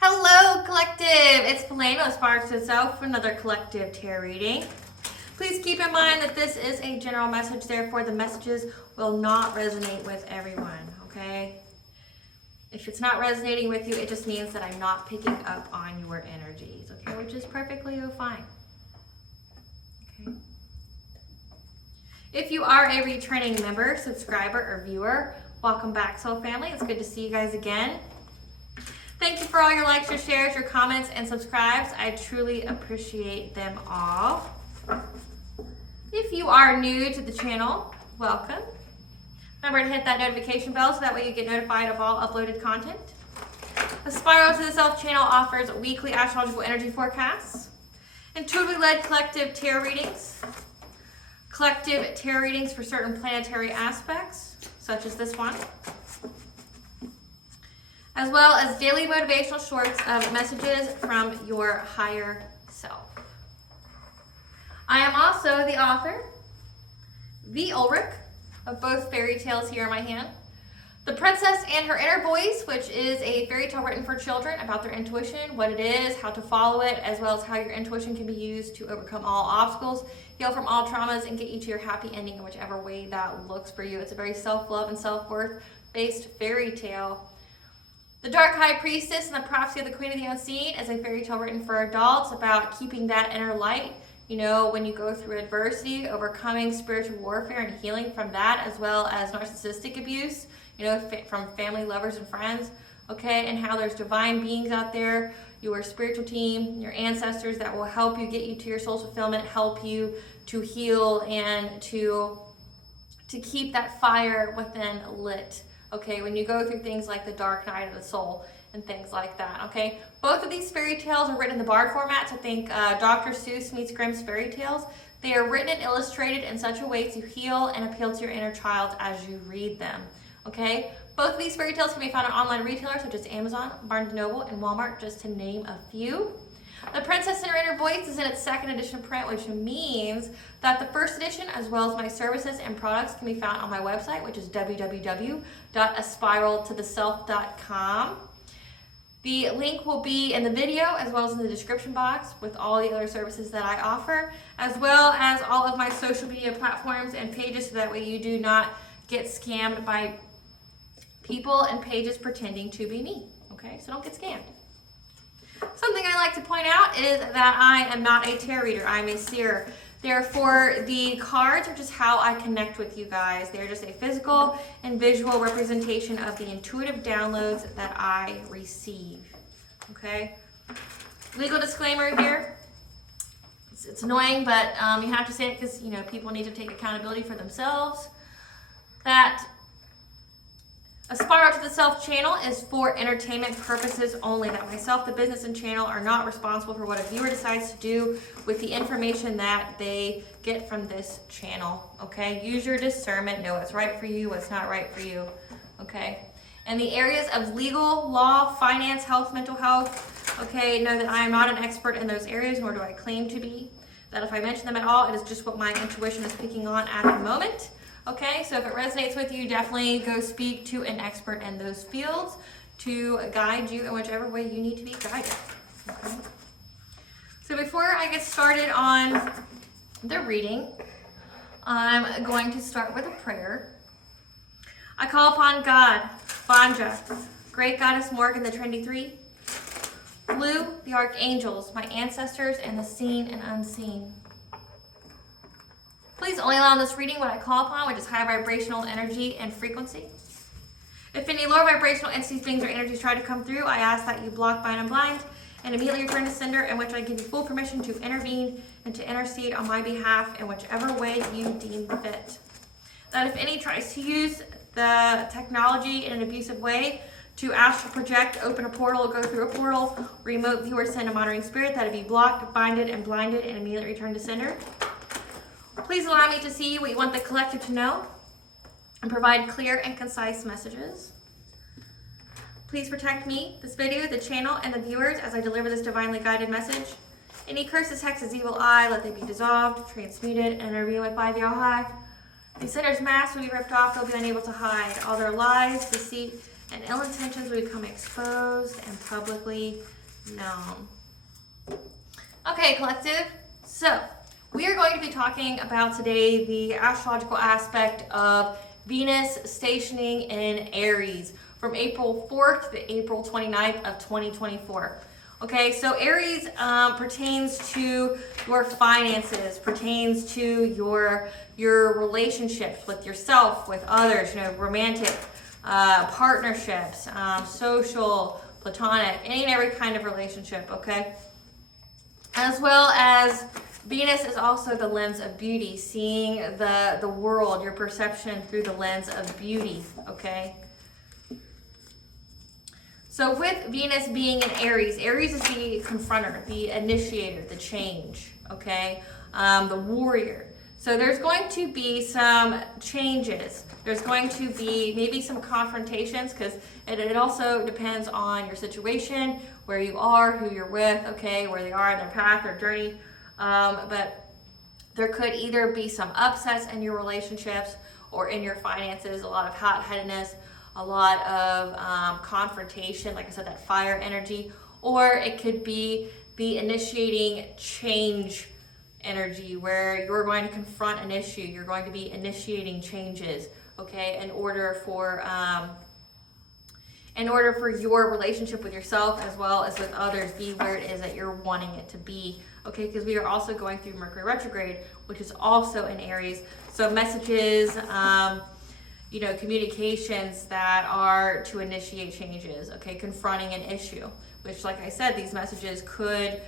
Hello, collective. It's Helena, Aspiraltotheself, Itself, another collective tarot reading. Please keep in mind that this is a general message, therefore the messages will not resonate with everyone, okay? If it's not resonating with you, it just means that I'm not picking up on your energies, okay? Which is perfectly fine, okay? If you are a returning member, subscriber, or viewer, welcome back, soul family. It's good to see you guys again. Thank you for all your likes, your shares, your comments, and subscribes. I truly appreciate them all. If you are new to the channel, welcome. Remember to hit that notification bell so that way you get notified of all uploaded content. The Spiral to the Self channel offers weekly astrological energy forecasts, intuitively led collective tarot readings for certain planetary aspects, such as this one, as well as daily motivational shorts of messages from your higher self. I am also the author, the Ulrich, of both fairy tales here in my hand. The Princess and Her Inner Voice, which is a fairy tale written for children about their intuition, what it is, how to follow it, as well as how your intuition can be used to overcome all obstacles, heal from all traumas, and get you to your happy ending in whichever way that looks for you. It's a very self-love and self-worth based fairy tale. The Dark High Priestess and the Prophecy of the Queen of the Unseen is a fairy tale written for adults about keeping that inner light. You know, when you go through adversity, overcoming spiritual warfare and healing from that, as well as narcissistic abuse, you know, from family, lovers, and friends, okay? And how there's divine beings out there, your spiritual team, your ancestors that will help you get you to your soul's fulfillment, help you to heal and to keep that fire within lit. Okay, when you go through things like the dark night of the soul and things like that, okay? Both of these fairy tales are written in the Bard format, so think Dr. Seuss meets Grimm's fairy tales. They are written and illustrated in such a way to heal and appeal to your inner child as you read them, okay? Both of these fairy tales can be found on online retailers such as Amazon, Barnes & Noble, and Walmart, just to name a few. The Princess and Her Inner Voice is in its second edition print, which means that the first edition, as well as my services and products, can be found on my website, which is www.aspiraltotheself.com. The link will be in the video, as well as in the description box, with all the other services that I offer, as well as all of my social media platforms and pages, so that way you do not get scammed by people and pages pretending to be me, okay? So don't get scammed. Something I like to point out is that I am not a tarot reader. I'm a seer. Therefore, the cards are just how I connect with you guys. They're just a physical and visual representation of the intuitive downloads that I receive. Okay? Legal disclaimer here. It's annoying, but you have to say it because, you know, people need to take accountability for themselves. That a Spiral to the Self channel is for entertainment purposes only. That myself, the business, and channel are not responsible for what a viewer decides to do with the information that they get from this channel. Okay? Use your discernment. Know what's right for you, what's not right for you. Okay? In the areas of legal, law, finance, health, mental health, okay, know that I am not an expert in those areas, nor do I claim to be. That if I mention them at all, it is just what my intuition is picking on at the moment. Okay, so if it resonates with you, definitely go speak to an expert in those fields to guide you in whichever way you need to be guided. Okay. So before I get started on the reading, I'm going to start with a prayer. I call upon God, Banja, Great Goddess Morgan, the Trinity Three, Blue, the Archangels, my ancestors, and the seen and unseen. Please only allow in this reading what I call upon, which is high vibrational energy and frequency. If any lower vibrational entities, beings, or energies try to come through, I ask that you block, bind, and blind, and immediately return to sender, in which I give you full permission to intervene and to intercede on my behalf in whichever way you deem fit. That if any tries to use the technology in an abusive way to astral project, open a portal, or go through a portal, remote view, or send a monitoring spirit, that it be blocked, binded, and blinded, and immediately return to sender. Please allow me to see what you want the collective to know and provide clear and concise messages. Please protect me, this video, the channel, and the viewers as I deliver this divinely guided message. Any curses, hexes, evil eye, let they be dissolved, transmuted, and intervened with by the All High. The sinner's mask will be ripped off, they'll be unable to hide. All their lies, deceit, and ill intentions will become exposed and publicly known. Okay, collective. So we are going to be talking about today the astrological aspect of Venus stationing in Aries from April 4th to April 29th of 2024. Okay, so Aries pertains to your finances, pertains to your relationships with yourself, with others, romantic partnerships, social, platonic, any and every kind of relationship, okay? As well as Venus is also the lens of beauty, seeing the world, your perception through the lens of beauty, okay? So with Venus being in Aries, Aries is the confronter, the initiator, the change, okay? The warrior. So there's going to be some changes. There's going to be maybe some confrontations because it also depends on your situation, where you are, who you're with, okay, where they are in their path or journey. But there could either be some upsets in your relationships or in your finances, a lot of hot-headedness, a lot of confrontation, like I said, that fire energy, or it could be the initiating change energy where you're going to confront an issue, you're going to be initiating changes, okay, in order for your relationship with yourself as well as with others be where it is that you're wanting it to be, okay, because we are also going through Mercury retrograde, which is also in Aries. So messages, communications that are to initiate changes, okay, confronting an issue, which, like I said, these messages could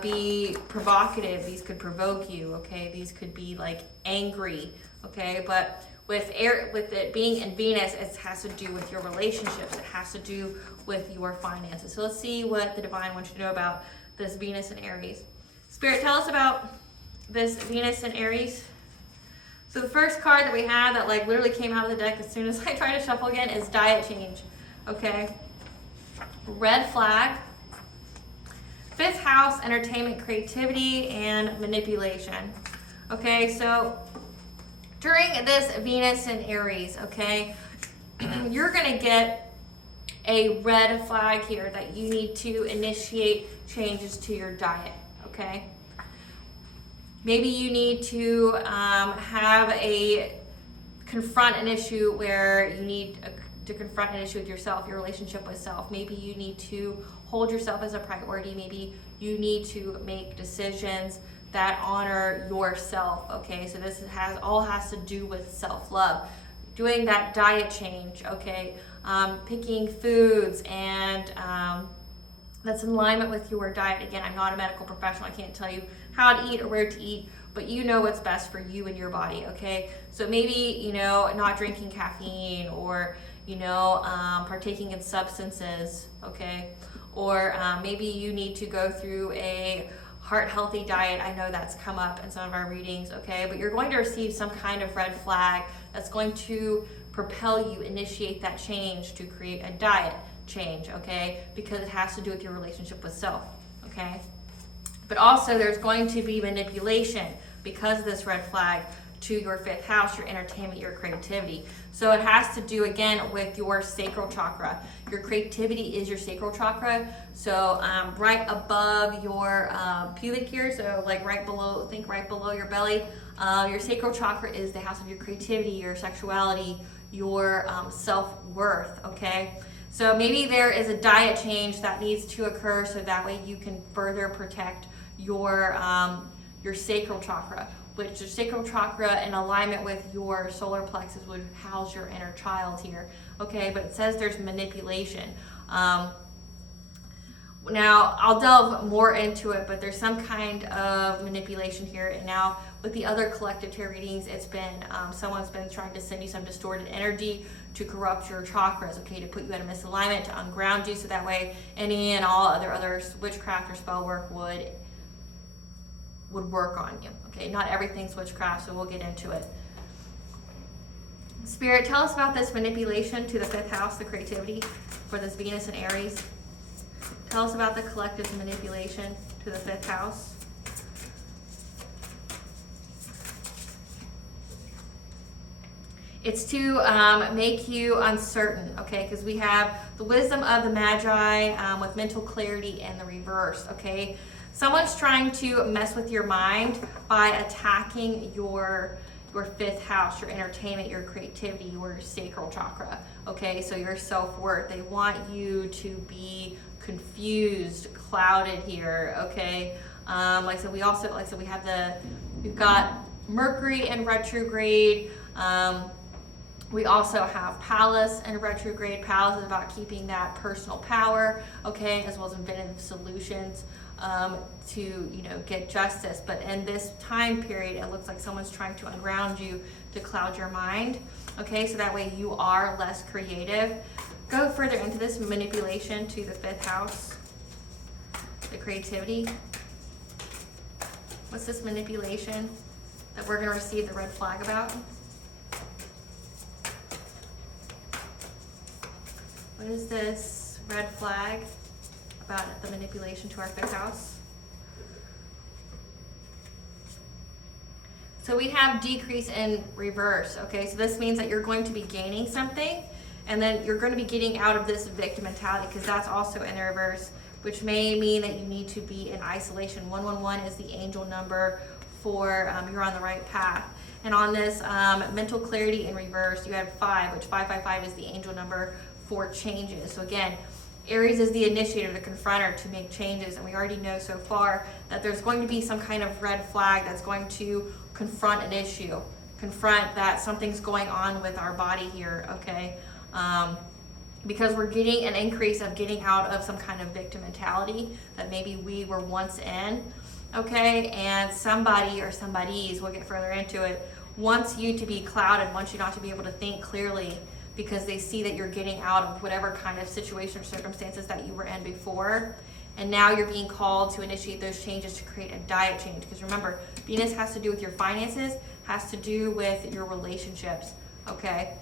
be provocative, these could provoke you, okay, these could be like angry, okay, but with it being in Venus, it has to do with your relationships, it has to do with your finances. So let's see what the divine wants you to know about this Venus in Aries. Spirit, tell us about this Venus in Aries. So the first card that we have that like literally came out of the deck as soon as I try to shuffle again is diet change, okay? Red flag. Fifth house, entertainment, creativity, and manipulation. Okay, so during this Venus in Aries, okay, you're gonna get a red flag here that you need to initiate changes to your diet, okay? Maybe you need to confront an issue where you need to confront an issue with yourself, your relationship with self. Maybe you need to hold yourself as a priority. Maybe you need to make decisions that honor yourself, okay? So this has to do with self-love. Doing that diet change, okay? Picking foods and that's in alignment with your diet. Again, I'm not a medical professional. I can't tell you how to eat or where to eat, but you know what's best for you and your body, okay? So maybe, not drinking caffeine or, partaking in substances, okay? Or maybe you need to go through a heart-healthy diet. I know that's come up in some of our readings, okay? But you're going to receive some kind of red flag that's going to propel you, initiate that change to create a diet change, okay? Because it has to do with your relationship with self, okay? But also there's going to be manipulation because of this red flag to your fifth house, your entertainment, your creativity. So it has to do again with your sacral chakra. Your creativity is your sacral chakra. So right above your pubic here, so like right below your belly, your sacral chakra is the house of your creativity, your sexuality, your self-worth, okay? So maybe there is a diet change that needs to occur so that way you can further protect your sacral chakra, which the sacral chakra in alignment with your solar plexus would house your inner child here, okay? But it says there's manipulation. Now, I'll delve more into it, but there's some kind of manipulation here. And now with the other collective tarot readings, it's been, someone's been trying to send you some distorted energy to corrupt your chakras, okay, to put you at a misalignment, to unground you, so that way any and all other witchcraft or spell work would work on you, okay? Not everything's witchcraft, so we'll get into it. Spirit, tell us about this manipulation to the fifth house, the creativity, for this Venus and Aries. Tell us about the collective manipulation to the fifth house. It's to make you uncertain, okay? Because we have the wisdom of the Magi with mental clarity in the reverse, okay? Someone's trying to mess with your mind by attacking your fifth house, your entertainment, your creativity, your sacral chakra, okay? So your self-worth. They want you to be confused, clouded here, okay? Like I said, we've got Mercury in retrograde. We also have Pallas in retrograde. Pallas is about keeping that personal power, okay, as well as inventive solutions to, get justice. But in this time period, it looks like someone's trying to unground you to cloud your mind, okay, so that way you are less creative. Go further into this manipulation to the fifth house, the creativity. What's this manipulation that we're going to receive the red flag about? What is this red flag about the manipulation to our fifth house? So we have decrease in reverse, okay? So this means that you're going to be gaining something, and then you're going to be getting out of this victim mentality, because that's also in the reverse, which may mean that you need to be in isolation. 111 is the angel number for you're on the right path. And on this mental clarity in reverse, you have 5, which 555 is the angel number for changes. So again, Aries is the initiator, the confronter, to make changes, and we already know so far that there's going to be some kind of red flag that's going to confront an issue, confront that something's going on with our body here, okay? Because we're getting an increase of getting out of some kind of victim mentality that maybe we were once in, okay? And somebody or somebodies, we'll get further into it, wants you to be clouded, wants you not to be able to think clearly, because they see that you're getting out of whatever kind of situation or circumstances that you were in before. And now you're being called to initiate those changes to create a diet change. Because remember, Venus has to do with your finances, has to do with your relationships, okay?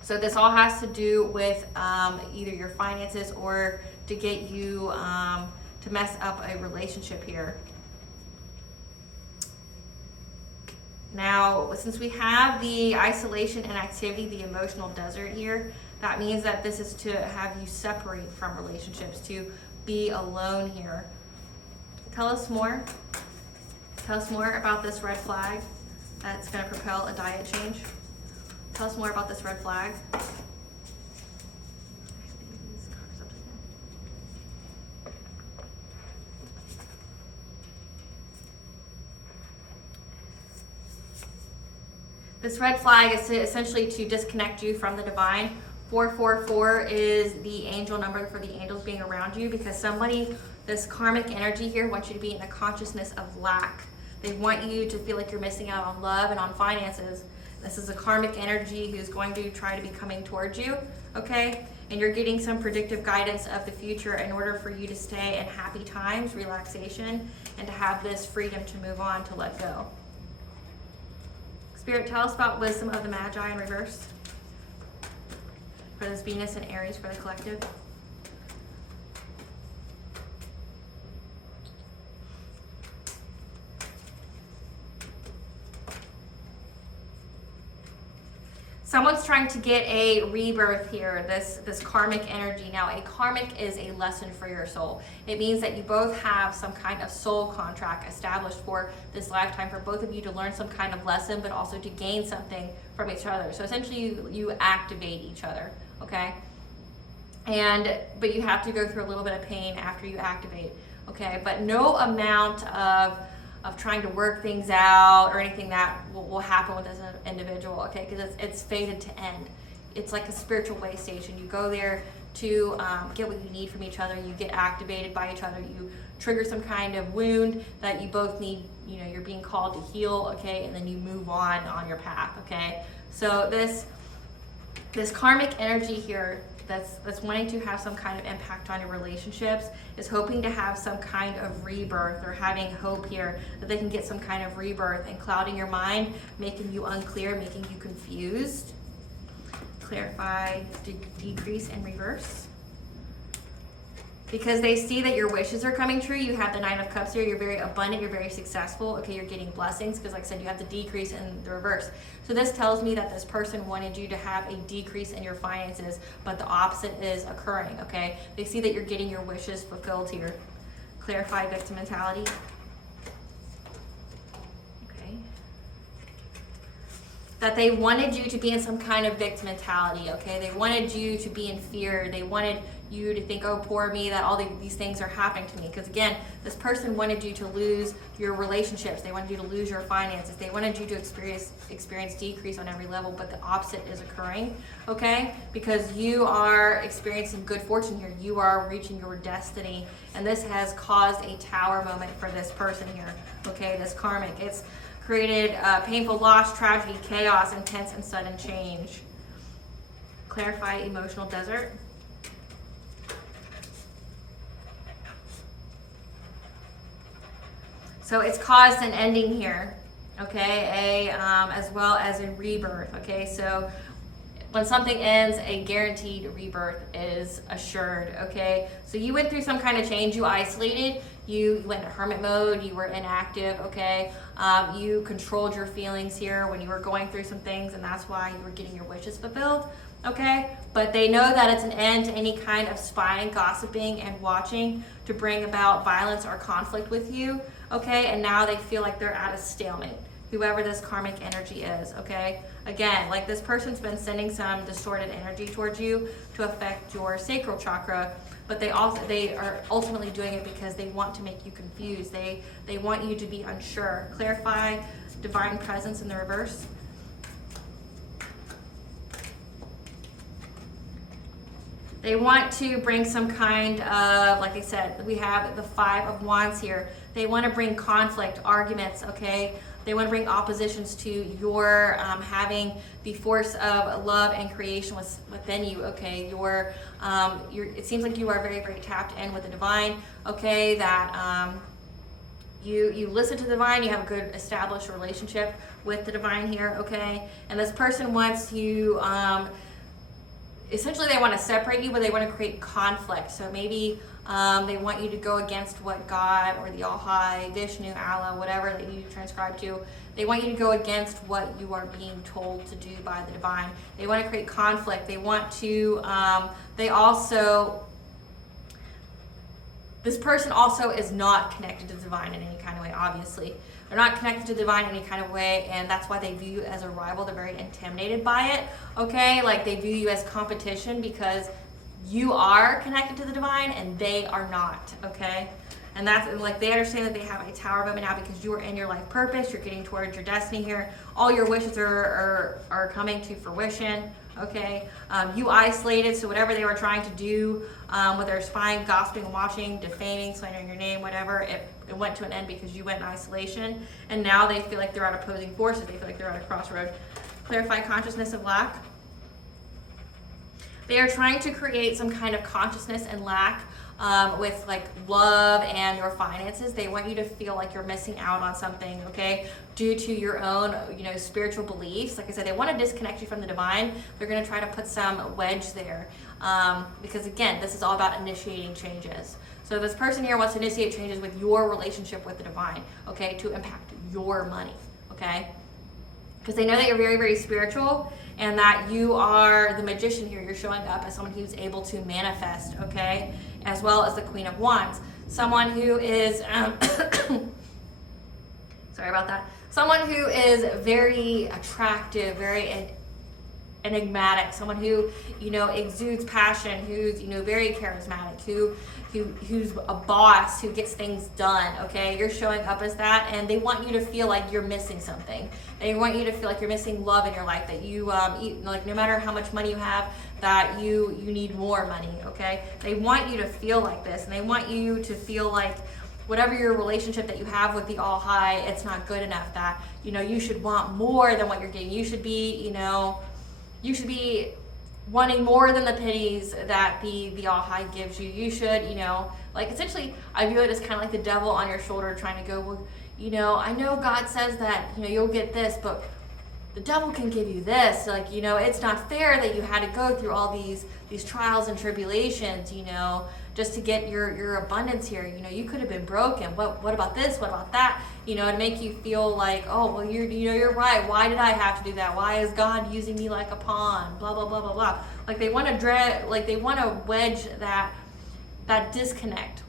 So this all has to do with either your finances or to get you to mess up a relationship here. Now, since we have the isolation and activity, the emotional desert here, that means that this is to have you separate from relationships, to be alone here. Tell us more. Tell us more about this red flag that's going to propel a diet change. Tell us more about this red flag. This red flag is essentially to disconnect you from the divine. 444 is the angel number for the angels being around you, because somebody, this karmic energy here, wants you to be in a consciousness of lack. They want you to feel like you're missing out on love and on finances. This is a karmic energy who's going to try to be coming towards you, okay? And you're getting some predictive guidance of the future in order for you to stay in happy times, relaxation, and to have this freedom to move on, to let go. Spirit, tell us about wisdom of the Magi in reverse for this Venus and Aries for the collective. Someone's trying to get a rebirth here, this karmic energy. Now, a karmic is a lesson for your soul. It means that you both have some kind of soul contract established for this lifetime, for both of you to learn some kind of lesson, but also to gain something from each other. So essentially, you activate each other, okay? But you have to go through a little bit of pain after you activate, okay? But no amount of trying to work things out or anything that will happen with this individual, okay? Because it's fated to end. It's like a spiritual way station. You go there to get what you need from each other. You get activated by each other. You trigger some kind of wound that you both need. You're being called to heal, okay? And then you move on your path, okay? So this karmic energy here that's wanting to have some kind of impact on your relationships is hoping to have some kind of rebirth, or having hope here that they can get some kind of rebirth, and clouding your mind, making you unclear, making you confused. Clarify, decrease, and reverse. because they see that your wishes are coming true. You have the Nine of Cups here. You're very abundant. You're very successful. Okay, you're getting blessings because, like I said, you have the decrease in the reverse. So this tells me that this person wanted you to have a decrease in your finances, but the opposite is occurring, okay? They see that you're getting your wishes fulfilled here. Clarify victim mentality. Okay. That they wanted you to be in some kind of victim mentality, okay? They wanted you to be in fear. They wanted you to think, oh, poor me, that all these things are happening to me. Because again, this person wanted you to lose your relationships. They wanted you to lose your finances. They wanted you to experience decrease on every level, but the opposite is occurring, okay? Because you are experiencing good fortune here. You are reaching your destiny. And this has caused a tower moment for this person here, okay? This karmic. It's created painful loss, tragedy, chaos, intense and sudden change. Clarify emotional desert. So it's caused an ending here, okay, as well as a rebirth, okay? So when something ends, a guaranteed rebirth is assured, okay? So you went through some kind of change, you isolated, you went into hermit mode, you were inactive, okay? You controlled your feelings here when you were going through some things, and that's why you were getting your wishes fulfilled, okay? But they know that it's an end to any kind of spying, gossiping, and watching to bring about violence or conflict with you, okay? And now they feel like they're at a stalemate, whoever this karmic energy is, okay? Again, like this person's been sending some distorted energy towards you to affect your sacral chakra, but they are ultimately doing it because they want to make you confused. They want you to be unsure. Clarify divine presence in the reverse. They want to bring some kind of, like I said, we have the Five of Wands here. They want to bring conflict, arguments, okay? They want to bring oppositions to your having the force of love and creation within you, okay? It seems like you are very, very tapped in with the divine, okay? That you listen to the divine, you have a good established relationship with the divine here, okay? And this person wants you, essentially they want to separate you, but they want to create conflict. So maybe they want you to go against what God or the All-High, Vishnu, Allah, whatever that you transcribe to, they want you to go against what you are being told to do by the divine. They want to create conflict. They want to, this person also is not connected to the divine in any kind of way, obviously. They're not connected to the divine in any kind of way, and that's why they view you as a rival. They're very intimidated by it, okay? Like they view you as competition because you are connected to the divine and they are not, okay? And that's like they understand that they have a tower moment now because you are in your life purpose. You're getting towards your destiny here. All your wishes are coming to fruition, okay? You isolated, so whatever they were trying to do, whether it's spying, gossiping, watching, defaming, slandering your name, whatever, it went to an end because you went in isolation. And now they feel like they're at opposing forces. They feel like they're at a crossroad. Clarify consciousness of lack. They are trying to create some kind of consciousness and lack with like love and your finances. They want you to feel like you're missing out on something, okay, due to your own, spiritual beliefs. Like I said, they want to disconnect you from the divine. They're going to try to put some wedge there because again, this is all about initiating changes. So this person here wants to initiate changes with your relationship with the divine, okay, to impact your money, okay? Because they know that you're very, very spiritual and that you are the magician here. You're showing up as someone who's able to manifest, okay? As well as the Queen of Wands. Someone who is, sorry about that. Someone who is very attractive, very enigmatic. Someone who, exudes passion, who's, very charismatic, who's a boss, who gets things done, okay? You're showing up as that, and they want you to feel like you're missing something. They want you to feel like you're missing love in your life, that you, like no matter how much money you have, that you need more money, okay? They want you to feel like this, and they want you to feel like whatever your relationship that you have with the All-High, it's not good enough, that, you should want more than what you're getting. You should be, you should be wanting more than the pennies that the All-High gives you. You should, like essentially, I view it as kind of like the devil on your shoulder trying to go, well, I know God says that, you'll get this, but the devil can give you this. Like, it's not fair that you had to go through all these trials and tribulations, just to get your abundance here. You know, you could have been broken. What about this? What about that? You know, to make you feel like, oh, well, you're right. Why did I have to do that? Why is God using me like a pawn? Blah, blah, blah, blah, blah. Like they want to wedge that disconnect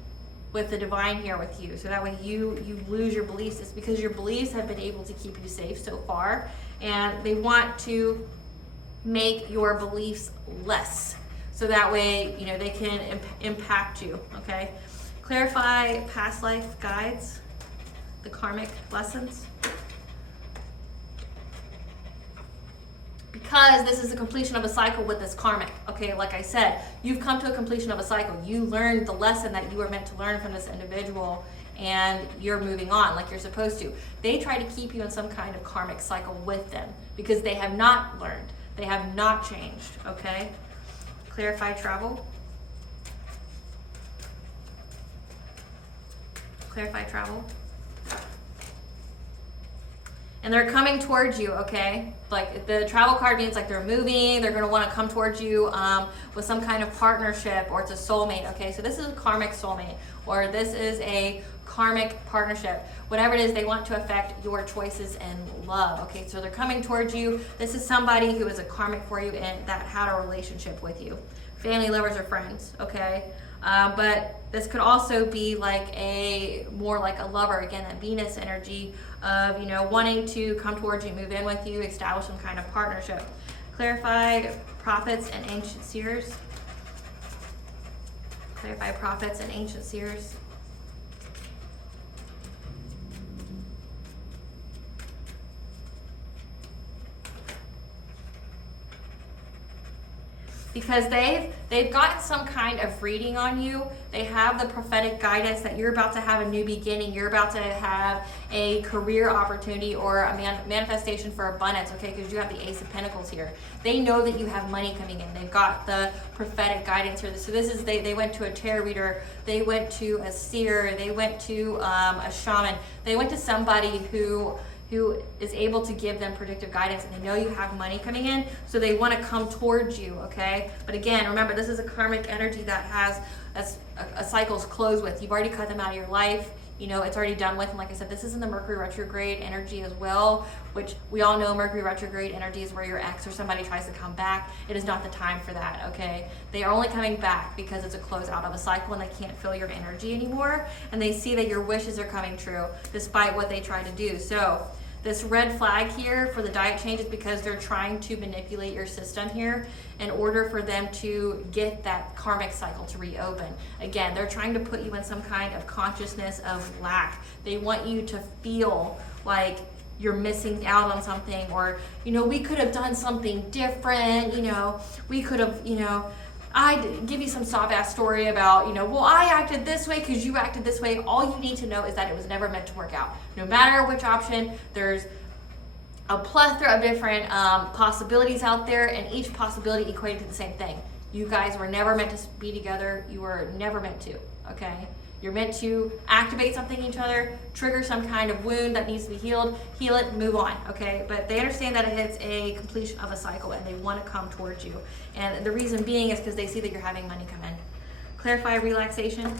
with the divine here with you, so that way you lose your beliefs. It's because your beliefs have been able to keep you safe so far, and they want to make your beliefs less, so that way, you know, they can impact you. Okay, clarify past life guides, the karmic lessons, because this is the completion of a cycle with this karmic. Okay, like I said, you've come to a completion of a cycle. You learned the lesson that you were meant to learn from this individual, and you're moving on like you're supposed to. They try to keep you in some kind of karmic cycle with them because they have not learned. They have not changed. Okay, clarify travel. Clarify travel. And they're coming towards you, okay? Like the travel card means like they're moving, they're gonna wanna come towards you with some kind of partnership, or it's a soulmate, okay? So this is a karmic soulmate, or this is a karmic partnership. Whatever it is, they want to affect your choices in love, okay? So they're coming towards you. This is somebody who is a karmic for you and that had a relationship with you. Family, lovers, or friends, okay? But this could also be like more like a lover, again, that Venus energy of, you know, wanting to come towards you, move in with you, establish some kind of partnership. Clarify prophets and ancient seers. Clarify prophets and ancient seers. Because they've gotten some kind of reading on you. They have the prophetic guidance that you're about to have a new beginning. You're about to have a career opportunity or a manifestation for abundance, okay? Because you have the Ace of Pentacles here. They know that you have money coming in. They've got the prophetic guidance here. So this is, they went to a tarot reader. They went to a seer. They went to a shaman. They went to somebody who is able to give them predictive guidance, and they know you have money coming in, so they want to come towards you, okay? But again, remember, this is a karmic energy that has a cycle's closed with. You've already cut them out of your life. You know, it's already done with. And like I said, this is in the Mercury retrograde energy as well, which we all know Mercury retrograde energy is where your ex or somebody tries to come back. It is not the time for that, okay? They are only coming back because it's a closeout of a cycle and they can't feel your energy anymore. And they see that your wishes are coming true despite what they try to do. So this red flag here for the diet change is because they're trying to manipulate your system here in order for them to get that karmic cycle to reopen. Again, they're trying to put you in some kind of consciousness of lack. They want you to feel like you're missing out on something, or, you know, we could have done something different, you know, we could have, you know, I give you some sob-ass story about, you know, well, I acted this way because you acted this way. All you need to know is that it was never meant to work out. No matter which option, there's a plethora of different possibilities out there, and each possibility equated to the same thing. You guys were never meant to be together. You were never meant to, okay? You're meant to activate something in each other, trigger some kind of wound that needs to be healed, heal it, move on, okay? But they understand that it's a completion of a cycle and they want to come towards you. And the reason being is because they see that you're having money come in. Clarify relaxation.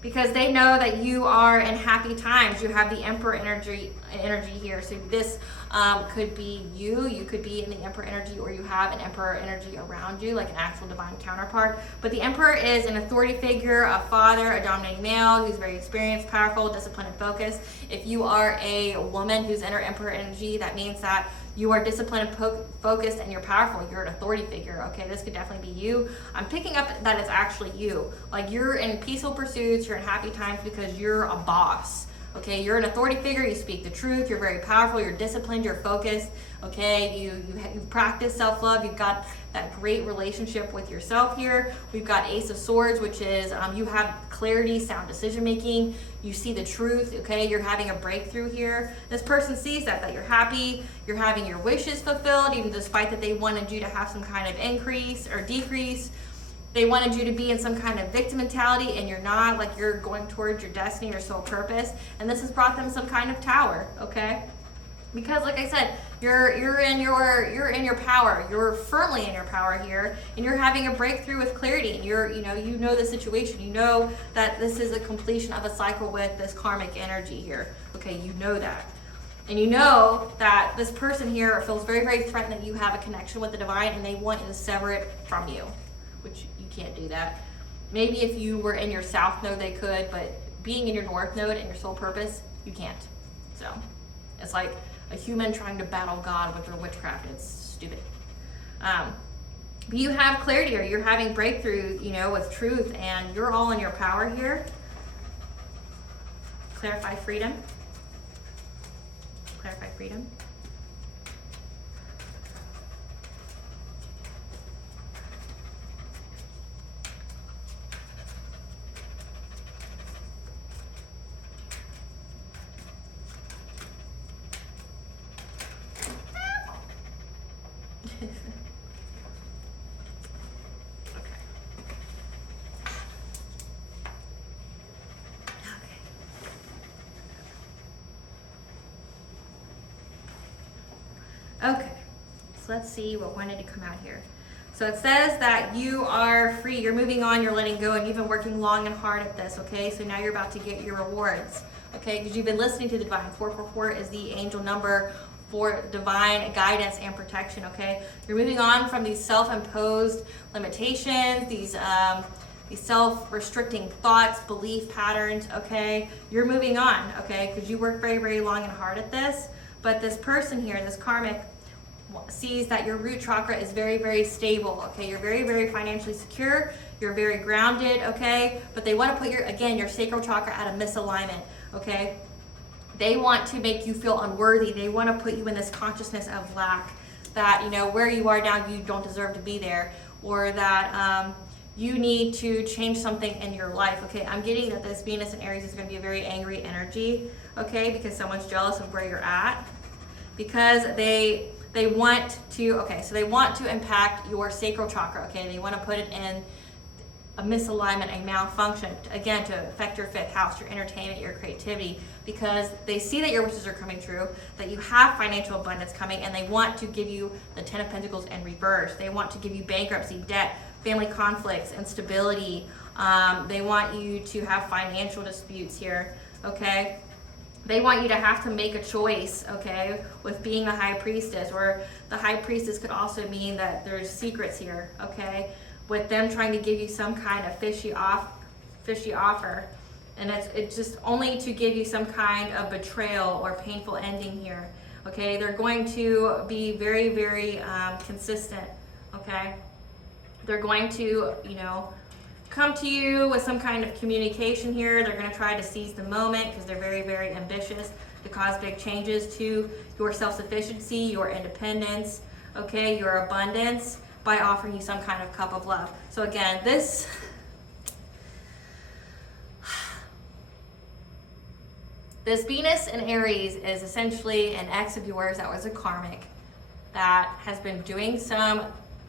Because they know that you are in happy times. You have the Emperor energy here. So this could be you could be in the Emperor energy, or you have an Emperor energy around you, like an actual divine counterpart. But the Emperor is an authority figure, a father, a dominating male who's very experienced, powerful, disciplined, and focused. If you are a woman who's in her Emperor energy, that means that you are disciplined and focused and you're powerful. You're an authority figure, okay? This could definitely be you. I'm picking up that it's actually you. Like, you're in peaceful pursuits, you're in happy times because you're a boss, okay? You're an authority figure, you speak the truth, you're very powerful, you're disciplined, you're focused, okay? You practice self-love, you've got that great relationship with yourself here. We've got Ace of Swords, which is you have clarity, sound decision making, you see the truth, okay? You're having a breakthrough here. This person sees that you're happy, you're having your wishes fulfilled, even despite that they wanted you to have some kind of increase or decrease. They wanted you to be in some kind of victim mentality, and you're not. Like, you're going towards your destiny, your soul purpose, and this has brought them some kind of tower, okay? Because like I said, you're in your power. You're firmly in your power here, and you're having a breakthrough with clarity. And you know the situation. You know that this is a completion of a cycle with this karmic energy here. Okay, you know that. And you know that this person here feels very, very threatened that you have a connection with the divine, and they want you to sever it from you, which you can't do that. Maybe if you were in your south node, they could, but being in your north node and your soul purpose, you can't. So it's like a human trying to battle God with their witchcraft. It's stupid. But you have clarity, or you're having breakthrough, with truth, and you're all in your power here. Clarify freedom. Clarify freedom. Okay, so let's see what wanted to come out here. So it says that you are free, you're moving on, you're letting go, and you've been working long and hard at this, okay? So now you're about to get your rewards, okay? Because you've been listening to the divine. 444 is the angel number for divine guidance and protection, okay? You're moving on from these self-imposed limitations, these self-restricting thoughts, belief patterns, okay? You're moving on, okay? Because you worked very, very long and hard at this. But this person here, this karmic, sees that your root chakra is very, very stable, okay? You're very, very financially secure. You're very grounded, okay? But they want to put your sacral chakra at a misalignment, okay? They want to make you feel unworthy. They want to put you in this consciousness of lack, that, where you are now, you don't deserve to be there, or that you need to change something in your life, okay? I'm getting that this Venus in Aries is going to be a very angry energy, okay? Because someone's jealous of where you're at, because they want to, so they want to impact your sacral chakra, okay? They want to put it in a misalignment, a malfunction, again, to affect your 5th house, your entertainment, your creativity, because they see that your wishes are coming true, that you have financial abundance coming, and they want to give you the 10 of Pentacles in reverse. They want to give you bankruptcy, debt, family conflicts, instability. They want you to have financial disputes here, okay? They want you to have to make a choice, okay, with being a high priestess, or the high priestess could also mean that there's secrets here, okay, with them trying to give you some kind of fishy offer, and it's just only to give you some kind of betrayal or painful ending here, okay? They're going to be very, very consistent, okay? They're going to, come to you with some kind of communication here. They're going to try to seize the moment because they're very, very ambitious to cause big changes to your self-sufficiency, your independence, okay, your abundance, by offering you some kind of cup of love. So again, this Venus in Aries is essentially an ex of yours that was a karmic that has been doing some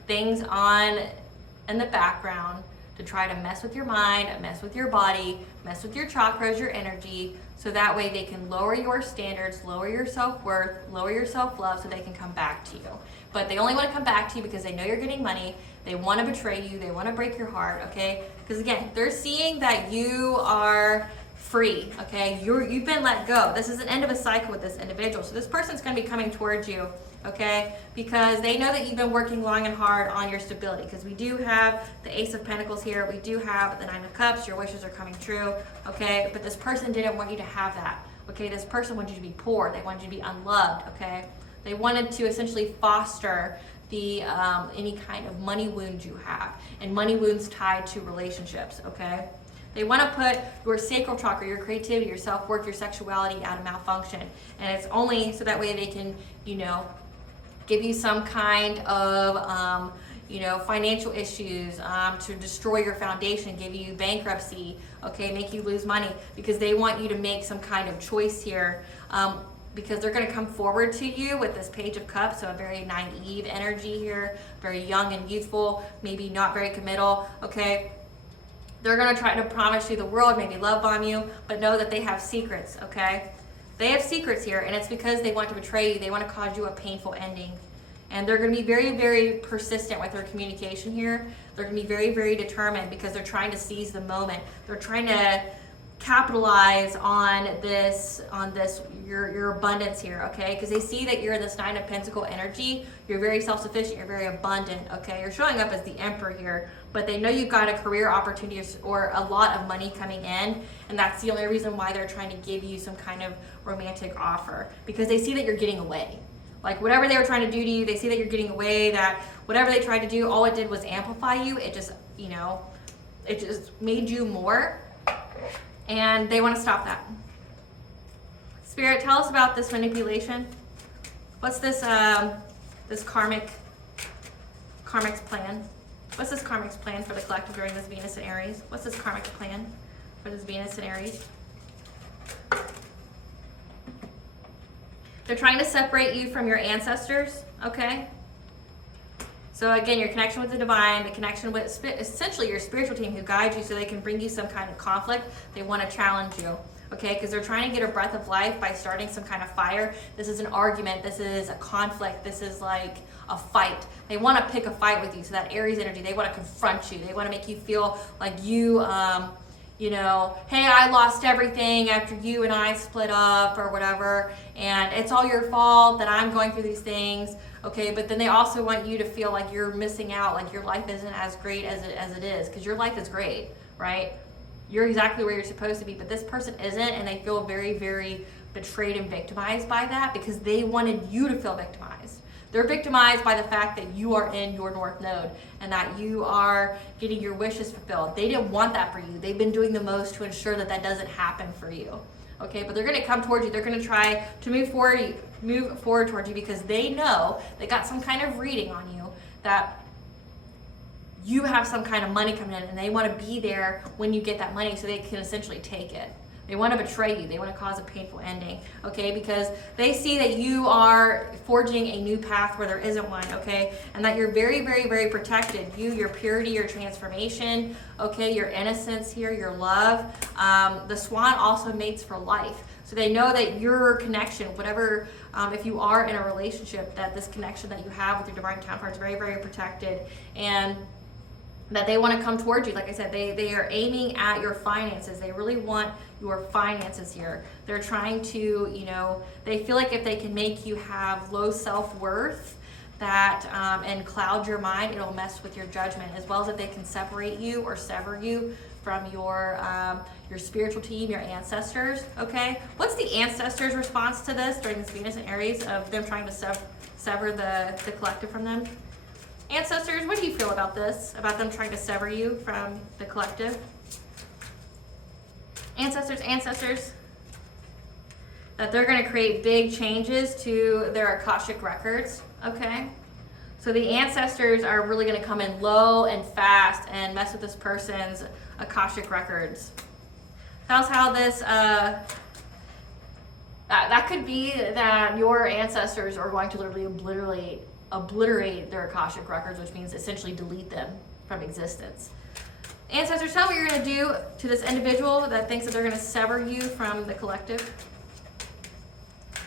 things in the background to try to mess with your mind, mess with your body, mess with your chakras, your energy, so that way they can lower your standards, lower your self-worth, lower your self-love, so they can come back to you. But they only want to come back to you because they know you're getting money. They want to betray you. They want to break your heart, okay? Because again, they're seeing that you are free, okay? You've been let go. This is an end of a cycle with this individual. So this person's going to be coming towards you, okay? Because they know that you've been working long and hard on your stability. Because we do have the Ace of Pentacles here. We do have the Nine of Cups. Your wishes are coming true, okay? But this person didn't want you to have that, okay? This person wanted you to be poor. They wanted you to be unloved, okay? They wanted to essentially foster the any kind of money wounds you have, and money wounds tied to relationships, okay? They want to put your sacral chakra, your creativity, your self-worth, your sexuality out of malfunction. And it's only so that way they can, give you some kind of, financial issues, to destroy your foundation, give you bankruptcy, okay, make you lose money, because they want you to make some kind of choice here. Because they're going to come forward to you with this Page of Cups, so a very naive energy here, very young and youthful, maybe not very committal, okay? They're going to try to promise you the world, maybe love bomb you, but know that they have secrets, okay? They have secrets here, and it's because they want to betray you. They want to cause you a painful ending. And they're going to be very, very persistent with their communication here. They're going to be very, very determined because they're trying to seize the moment. They're trying to capitalize on your abundance here, okay? Because they see that you're in this Nine of Pentacle energy. You're very self-sufficient. You're very abundant, okay? You're showing up as the Emperor here, but they know you've got a career opportunity or a lot of money coming in, and that's the only reason why they're trying to give you some kind of romantic offer, because they see that you're getting away. Like whatever they were trying to do to you, they see that you're getting away, that whatever they tried to do, all it did was amplify you. It just, it just made you more. And they want to stop that. Spirit, tell us about this manipulation. What's this this karmic's plan? What's this karmic's plan for the collective during this Venus and Aries? What's this karmic plan for this Venus and Aries? They're trying to separate you from your ancestors, okay? So again, your connection with the divine, the connection with essentially your spiritual team who guides you so they can bring you some kind of conflict. They want to challenge you, okay? Because they're trying to get a breath of life by starting some kind of fire. This is an argument. This is a conflict. This is like a fight. They want to pick a fight with you. So that Aries energy, they want to confront you. They want to make you feel like you, hey, I lost everything after you and I split up or whatever, and it's all your fault that I'm going through these things, okay? But then they also want you to feel like you're missing out, like your life isn't as great as it is, because your life is great, right? You're exactly where you're supposed to be, but this person isn't, and they feel very, very betrayed and victimized by that because they wanted you to feel victimized. They're victimized by the fact that you are in your North Node and that you are getting your wishes fulfilled. They didn't want that for you. They've been doing the most to ensure that that doesn't happen for you. Okay, but they're going to come towards you. They're going to try to move forward towards you because they know they got some kind of reading on you that you have some kind of money coming in, and they want to be there when you get that money so they can essentially take it. They want to betray you. They want to cause a painful ending, okay? Because they see that you are forging a new path where there isn't one, okay? And that you're very, very, very protected. Your purity, your transformation, okay? Your innocence here, your love. The swan also mates for life. So they know that your connection, whatever, if you are in a relationship, that this connection that you have with your divine counterpart is very, very protected. And that they want to come towards you. Like I said, they are aiming at your finances. They really want your finances here. They're trying to, they feel like if they can make you have low self-worth that and cloud your mind, it'll mess with your judgment, as well as if they can separate you or sever you from your spiritual team, your ancestors, okay? What's the ancestors' response to this during this Venus and Aries of them trying to sever the collective from them? Ancestors, what do you feel about this? About them trying to sever you from the collective? Ancestors, that they're going to create big changes to their Akashic records, okay? So the ancestors are really going to come in low and fast and mess with this person's Akashic records. Tell us how this, that could be that your ancestors are going to literally obliterate their Akashic records, which means essentially delete them from existence. Ancestors, tell me what you're going to do to this individual that thinks that they're going to sever you from the collective.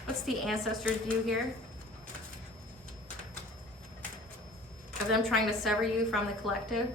What's the ancestors' view here of them trying to sever you from the collective?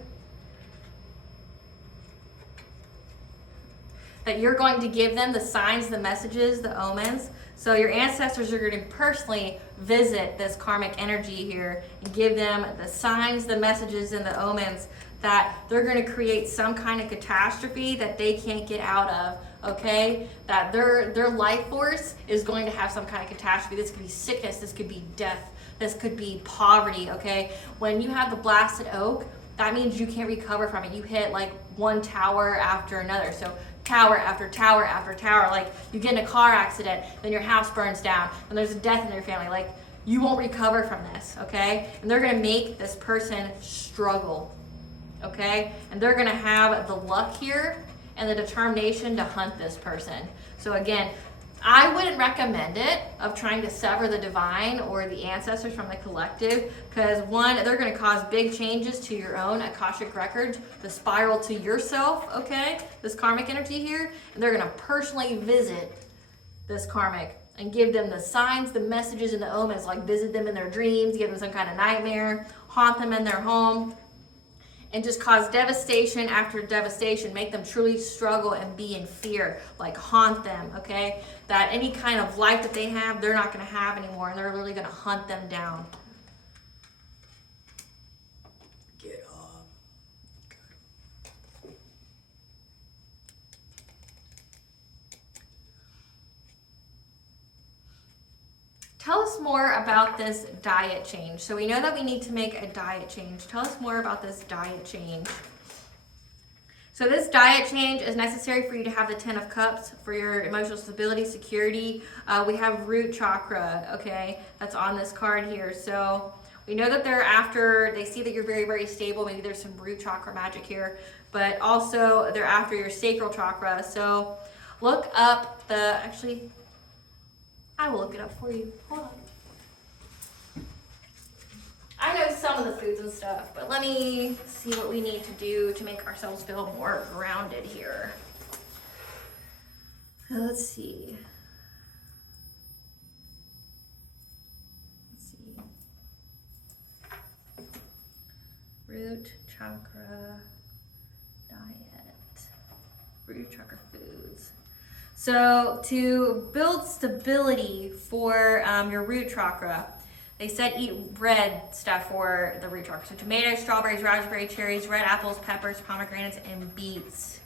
That you're going to give them the signs, the messages, the omens. So your ancestors are going to personally visit this karmic energy here and give them the signs, the messages, and the omens that they're going to create some kind of catastrophe that they can't get out of, okay? That their life force is going to have some kind of catastrophe. This could be sickness, this could be death, this could be poverty, okay? When you have the blasted oak, that means you can't recover from it. You hit like one tower after another. So tower after tower after tower, like you get in a car accident, then your house burns down, and there's a death in your family. Like you won't recover from this, okay? And they're gonna make this person struggle, okay? And they're gonna have the luck here and the determination to hunt this person. So again, I wouldn't recommend it of trying to sever the divine or the ancestors from the collective, because one, they're going to cause big changes to your own Akashic records, the spiral to yourself, okay, this karmic energy here, and they're going to personally visit this karmic, and give them the signs, the messages, and the omens, like visit them in their dreams, give them some kind of nightmare, haunt them in their home, and just cause devastation after devastation, make them truly struggle and be in fear, like haunt them, okay? That any kind of life that they have, they're not gonna have anymore, and they're literally gonna hunt them down. Get up. Tell us more about this diet change. So we know that we need to make a diet change. Tell us more about this diet change. So this diet change is necessary for you to have the 10 of Cups for your emotional stability, security. We have root chakra, okay, that's on this card here. So we know that they're after, they see that you're very, very stable. Maybe there's some root chakra magic here, but also they're after your sacral chakra. So look up the, actually, I will look it up for you. Hold on. I know some of the foods and stuff, but let me see what we need to do to make ourselves feel more grounded here. Let's see. Root chakra diet. Root chakra foods. So to build stability for your root chakra, they said eat red stuff for the root chakra. So tomatoes, strawberries, raspberry, cherries, red apples, peppers, pomegranates, and beets.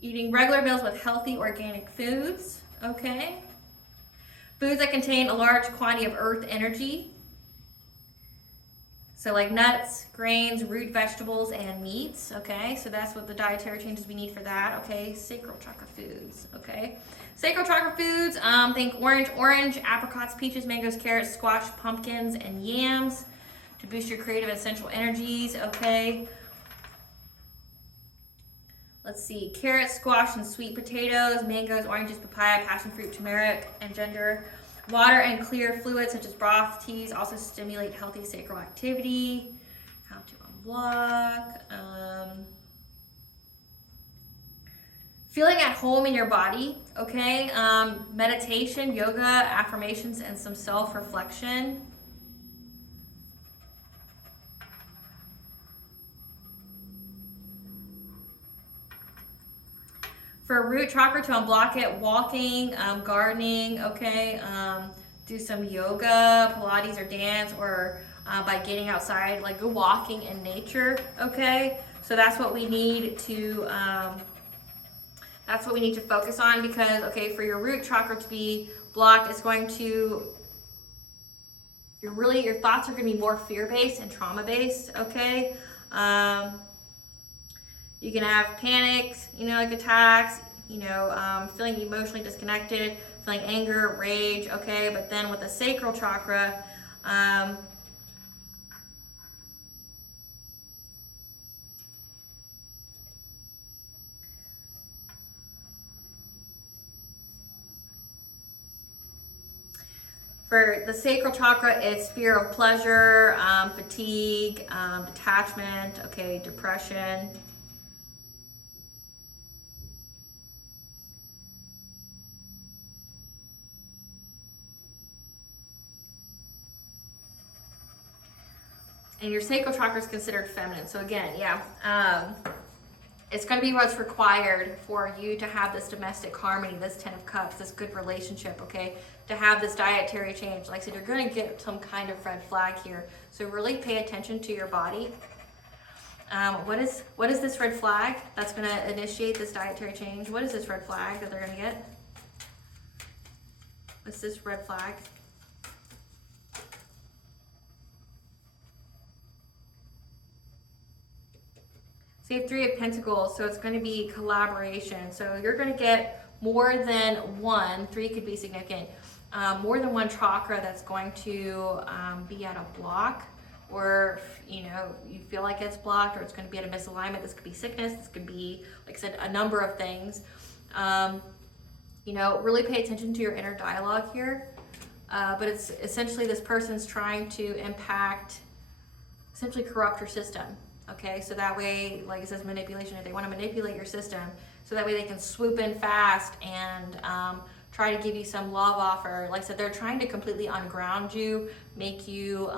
Eating regular meals with healthy organic foods, okay? Foods that contain a large quantity of earth energy. So like nuts, grains, root vegetables, and meats, okay? So that's what the dietary changes we need for that, okay? Sacral chakra foods, okay? Sacral chakra foods, think orange, apricots, peaches, mangoes, carrots, squash, pumpkins, and yams to boost your creative and essential energies, okay? Let's see, carrots, squash, and sweet potatoes, mangoes, oranges, papaya, passion fruit, turmeric, and ginger. Water and clear fluids such as broth, teas also stimulate healthy sacral activity. How to unblock. Feeling at home in your body, okay? Meditation, yoga, affirmations, and some self-reflection. For root chakra, to unblock it, walking, gardening, okay, do some yoga, Pilates, or dance, or by getting outside, like go walking in nature, okay? So that's what we need to focus on, because, okay, for your root chakra to be blocked, it's going to, your thoughts are going to be more fear-based and trauma-based, okay? You can have panics, like attacks, feeling emotionally disconnected, feeling anger, rage, okay? But then with the sacral chakra, for the sacral chakra, it's fear of pleasure, fatigue, detachment, okay, depression. And your sacral chakra is considered feminine. So again, it's going to be what's required for you to have this domestic harmony, this 10 of Cups, this good relationship, okay? To have this dietary change. Like I said, you're going to get some kind of red flag here. So really pay attention to your body. What is this red flag that's going to initiate this dietary change? What is this red flag that they're going to get? What's this red flag? So you have 3 of Pentacles, so it's going to be collaboration. So you're going to get more than one, 3 could be significant, more than one chakra that's going to be at a block, or you feel like it's blocked, or it's going to be at a misalignment. This could be sickness, this could be, like I said, a number of things. Really pay attention to your inner dialogue here. But it's essentially this person's trying to impact, essentially corrupt your system. Okay, so that way, like it says manipulation, if they want to manipulate your system, so that way they can swoop in fast and try to give you some love offer. Like I said, they're trying to completely unground you, make you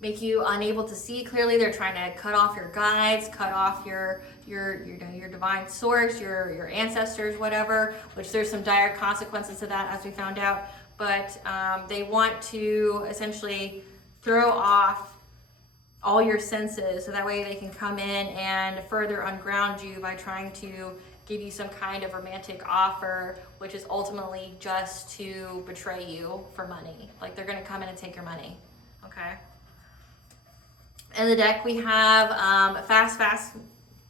unable to see clearly. They're trying to cut off your guides, cut off your divine source, your ancestors, whatever, which there's some dire consequences to that, as we found out. But they want to essentially throw off all your senses, so that way they can come in and further unground you by trying to give you some kind of romantic offer, which is ultimately just to betray you for money. Like, they're going to come in and take your money. Okay. In the deck, we have fast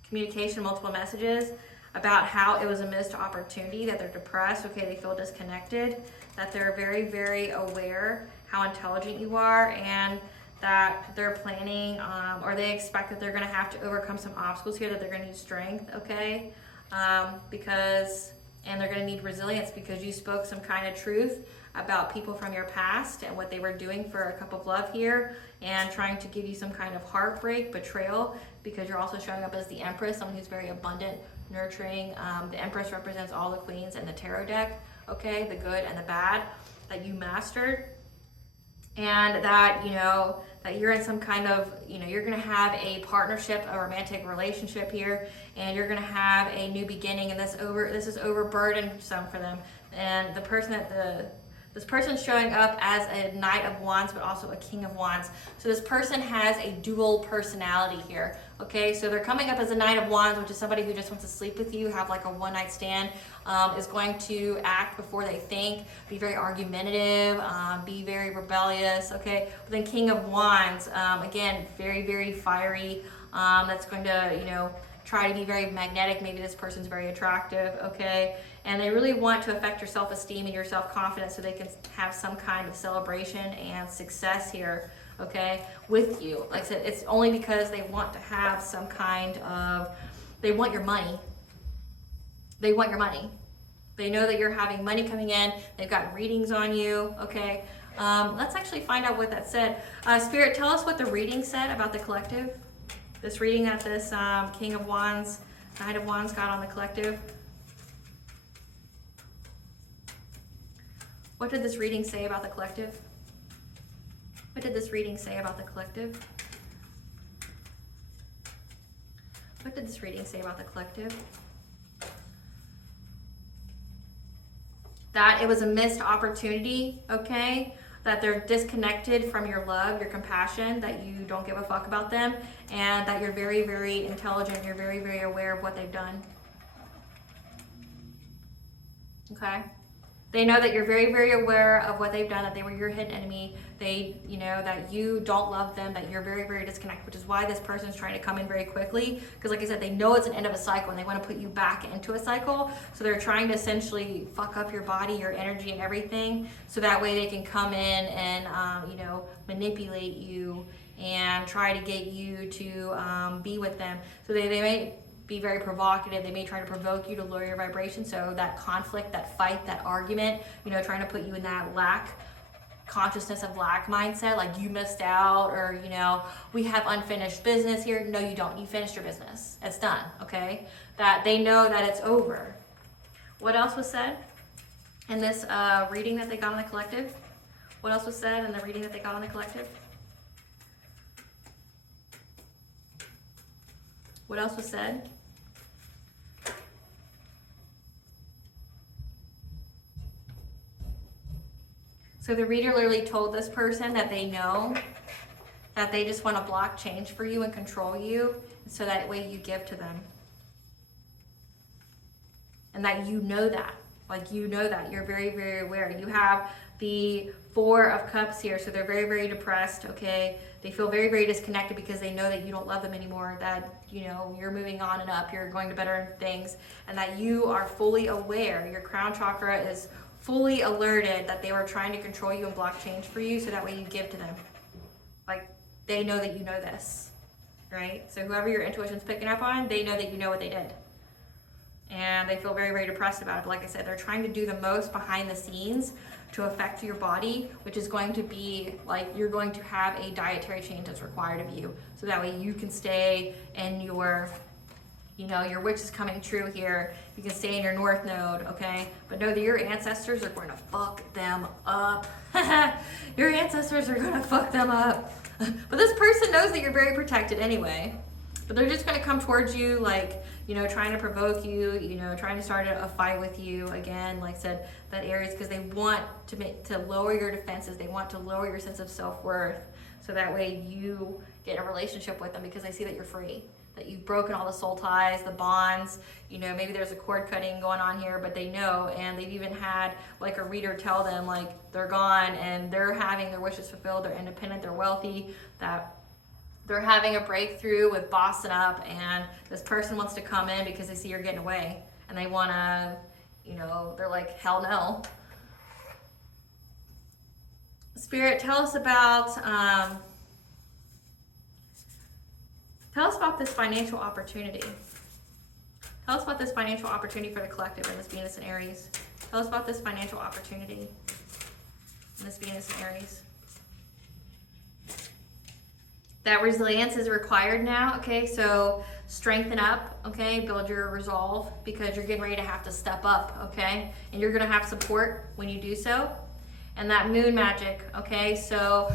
communication, multiple messages about how it was a missed opportunity, that they're depressed, okay, they feel disconnected, that they're very, very aware how intelligent you are, and that they're planning or they expect that they're going to have to overcome some obstacles here, that they're going to need strength, okay, and they're going to need resilience because you spoke some kind of truth about people from your past and what they were doing for a cup of love here, and trying to give you some kind of heartbreak, betrayal, because you're also showing up as the Empress, someone who's very abundant, nurturing. The Empress represents all the queens in the tarot deck, okay, the good and the bad that you mastered. And that, that you're in some kind of, you're going to have a partnership, a romantic relationship here, and you're going to have a new beginning, and this is overburdensome for them. And the person this person's showing up as a Knight of Wands, but also a King of Wands. So this person has a dual personality here, okay? So they're coming up as a Knight of Wands, which is somebody who just wants to sleep with you, have like a one-night stand, is going to act before they think, be very argumentative, be very rebellious, okay? But then King of Wands, again, very, very fiery, that's going to, try to be very magnetic. Maybe this person's very attractive, okay? And they really want to affect your self-esteem and your self-confidence so they can have some kind of celebration and success here, okay, with you. Like I said, it's only because they want to have some kind of, they want your money. They want your money. They know that you're having money coming in. They've got readings on you, okay? Let's actually find out what that said. Spirit, tell us what the reading said about the collective. This reading that this King of Wands, Knight of Wands got on the collective. What did this reading say about the collective? What did this reading say about the collective? What did this reading say about the collective? That it was a missed opportunity, okay? That they're disconnected from your love, your compassion, that you don't give a fuck about them, and that you're very, very intelligent, you're very, very aware of what they've done. Okay? They know that you're very, very aware of what they've done, that they were your hidden enemy. They, that you don't love them, that you're very, very disconnected, which is why this person's trying to come in very quickly. Because like I said, they know it's an end of a cycle and they want to put you back into a cycle. So they're trying to essentially fuck up your body, your energy and everything. So that way they can come in and, manipulate you and try to get you to be with them. So they may be very provocative. They may try to provoke you to lower your vibration. So that conflict, that fight, that argument, trying to put you in that lack consciousness of lack mindset, like you missed out, or we have unfinished business here. No, you don't. You finished your business. It's done. Okay? That they know that it's over. What else was said in this reading that they got on the collective? What else was said in the reading that they got on the collective? What else was said? So the reader literally told this person that they know that they just want to block change for you and control you, so that way you give to them. And that that. Like that. You're very, very aware. You have the Four of Cups here, so they're very, very depressed, okay? They feel very, very disconnected because they know that you don't love them anymore, that, you're moving on and up, you're going to better things, and that you are fully aware. Your crown chakra is fully alerted that they were trying to control you and block change for you, so that way you give to them. Like, they know that you know this, right? So whoever your intuition's picking up on, they know that you know what they did. And they feel very, very depressed about it. But like I said, they're trying to do the most behind the scenes to affect your body, which is going to be like you're going to have a dietary change that's required of you. So that way you can stay in your, you know, your witch is coming true here. You can stay in your north node, okay? But know that your ancestors are going to fuck them up. Your ancestors are going to fuck them up. But this person knows that you're very protected anyway. But they're just going to come towards you like, you know, trying to provoke you, you know, trying to start a fight with you. Again, like I said, that Aries, because they want to lower your defenses. They want to lower your sense of self-worth. So that way you get in a relationship with them because they see that you're free, that you've broken all the soul ties, the bonds, you know, maybe there's a cord cutting going on here, but they know, and they've even had like a reader tell them like they're gone and they're having their wishes fulfilled, they're independent, they're wealthy, that they're having a breakthrough with bossing up, and this person wants to come in because they see you're getting away and they want to, you know, they're like, hell no. Spirit, tell us about this financial opportunity. Tell us about this financial opportunity for the collective in this Venus and Aries. Tell us about this financial opportunity in this Venus and Aries. That resilience is required now, okay? So strengthen up, okay? Build your resolve because you're getting ready to have to step up, okay? And you're gonna have support when you do so. And that moon magic, okay? So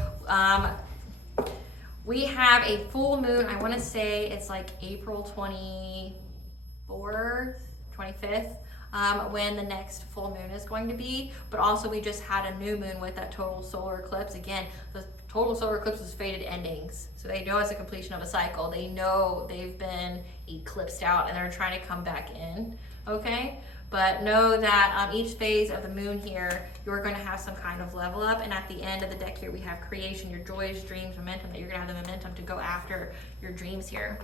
we have a full moon, I wanna say it's like April 24th, 25th, when the next full moon is going to be. But also we just had a new moon with that total solar eclipse. Again, the total solar eclipse is fated endings. So they know it's a completion of a cycle. They know they've been eclipsed out and they're trying to come back in, okay? But know that each phase of the moon here, you're going to have some kind of level up. And at the end of the deck here, we have creation, your joys, dreams, momentum, that you're going to have the momentum to go after your dreams here.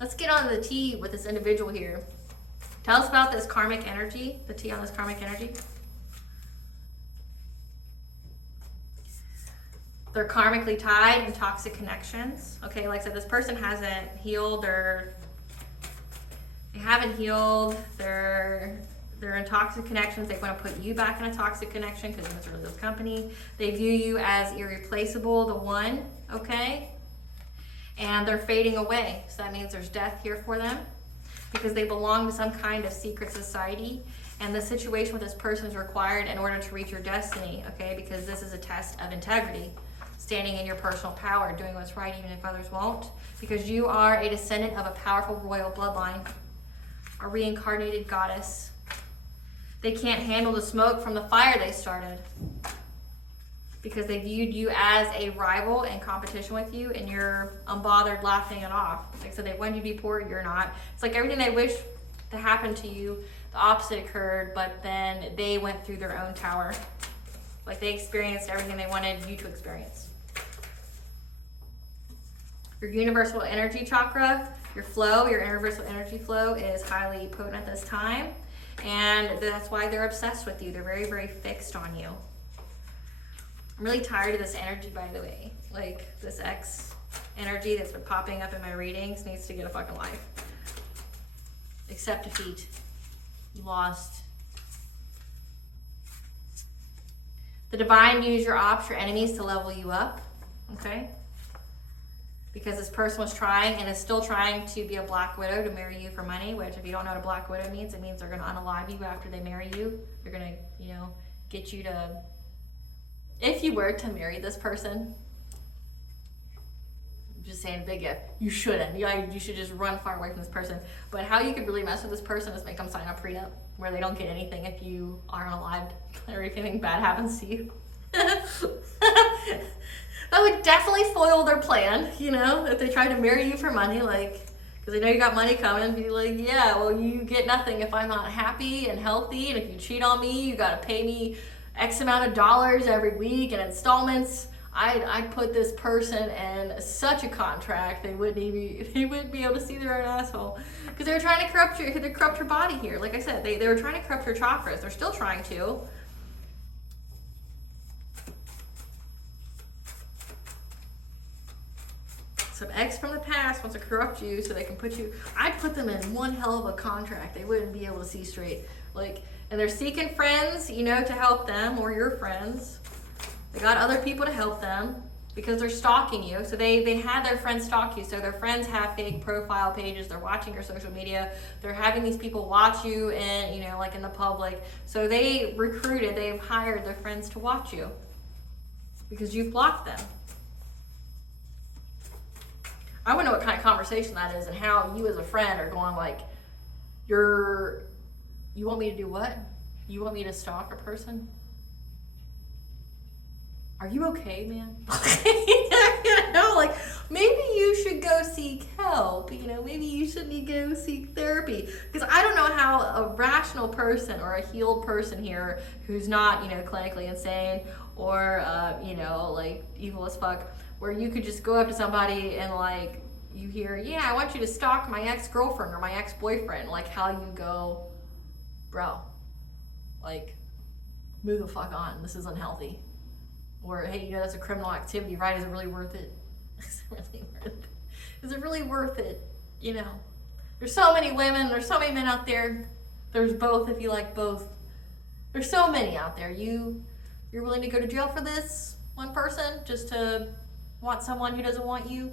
Let's get on to the T with this individual here. Tell us about this karmic energy, the T on this karmic energy. They're karmically tied in toxic connections. Okay, like I said, this person hasn't healed or they haven't healed. They're in toxic connections. They want to put you back in a toxic connection because it's really this company. They view you as irreplaceable, the one, okay? And they're fading away. So that means there's death here for them because they belong to some kind of secret society. And the situation with this person is required in order to reach your destiny, okay? Because this is a test of integrity, standing in your personal power, doing what's right even if others won't. Because you are a descendant of a powerful royal bloodline, a reincarnated goddess. They can't handle the smoke from the fire they started because they viewed you as a rival in competition with you, and you're unbothered laughing it off. Like I said, they wanted you to be poor, you're not. It's like everything they wish to happen to you, the opposite occurred, but then they went through their own tower. Like they experienced everything they wanted you to experience. Your universal energy chakra, your flow, your universal energy flow is highly potent at this time. And that's why they're obsessed with you. They're very, very fixed on you. I'm really tired of this energy, by the way. Like this X energy that's been popping up in my readings needs to get a fucking life. Accept defeat. You lost. The divine use your ops, your enemies, to level you up. Okay? Because this person was trying and is still trying to be a black widow to marry you for money, which if you don't know what a black widow means, it means they're going to unalive you after they marry you. They're going to, you know, get you to, if you were to marry this person, I'm just saying big if, you shouldn't. You should just run far away from this person. But how you could really mess with this person is make them sign a prenup where they don't get anything if you aren't alive or if anything bad happens to you. That would definitely foil their plan, you know, if they try to marry you for money, like, because they know you got money coming, be like, yeah, well, you get nothing if I'm not happy and healthy, and if you cheat on me, you got to pay me X amount of dollars every week in installments. I'd put this person in such a contract, they wouldn't be able to see their own asshole, because they were trying to corrupt your body here. Like I said, they were trying to corrupt your chakras. They're still trying to. Some ex from the past wants to corrupt you so they can put you, I'd put them in one hell of a contract. They wouldn't be able to see straight. Like, And they're seeking friends, you know, to help them, or your friends. They got other people to help them because they're stalking you. So they had their friends stalk you. So their friends have fake profile pages. They're watching your social media. They're having these people watch you and, you know, like in the public. So they've hired their friends to watch you because you've blocked them. I want to know what kind of conversation that is and how you as a friend are going like, you want me to do what? You want me to stalk a person? Are you okay, man? You know, like maybe you should go seek help. You know, maybe you should go seek therapy. Because I don't know how a rational person or a healed person here who's not, you know, clinically insane or, you know, like evil as fuck, where you could just go up to somebody and like you hear, yeah, I want you to stalk my ex-girlfriend or my ex-boyfriend. Like how you go, bro, like move the fuck on. This is unhealthy. Or, hey, you know, that's a criminal activity, right? Is it really worth it? Is it really worth it? Is it really worth it? You know, there's so many women, there's so many men out there. There's both if you like both. There's so many out there. You're willing to go to jail for this one person just to want someone who doesn't want you?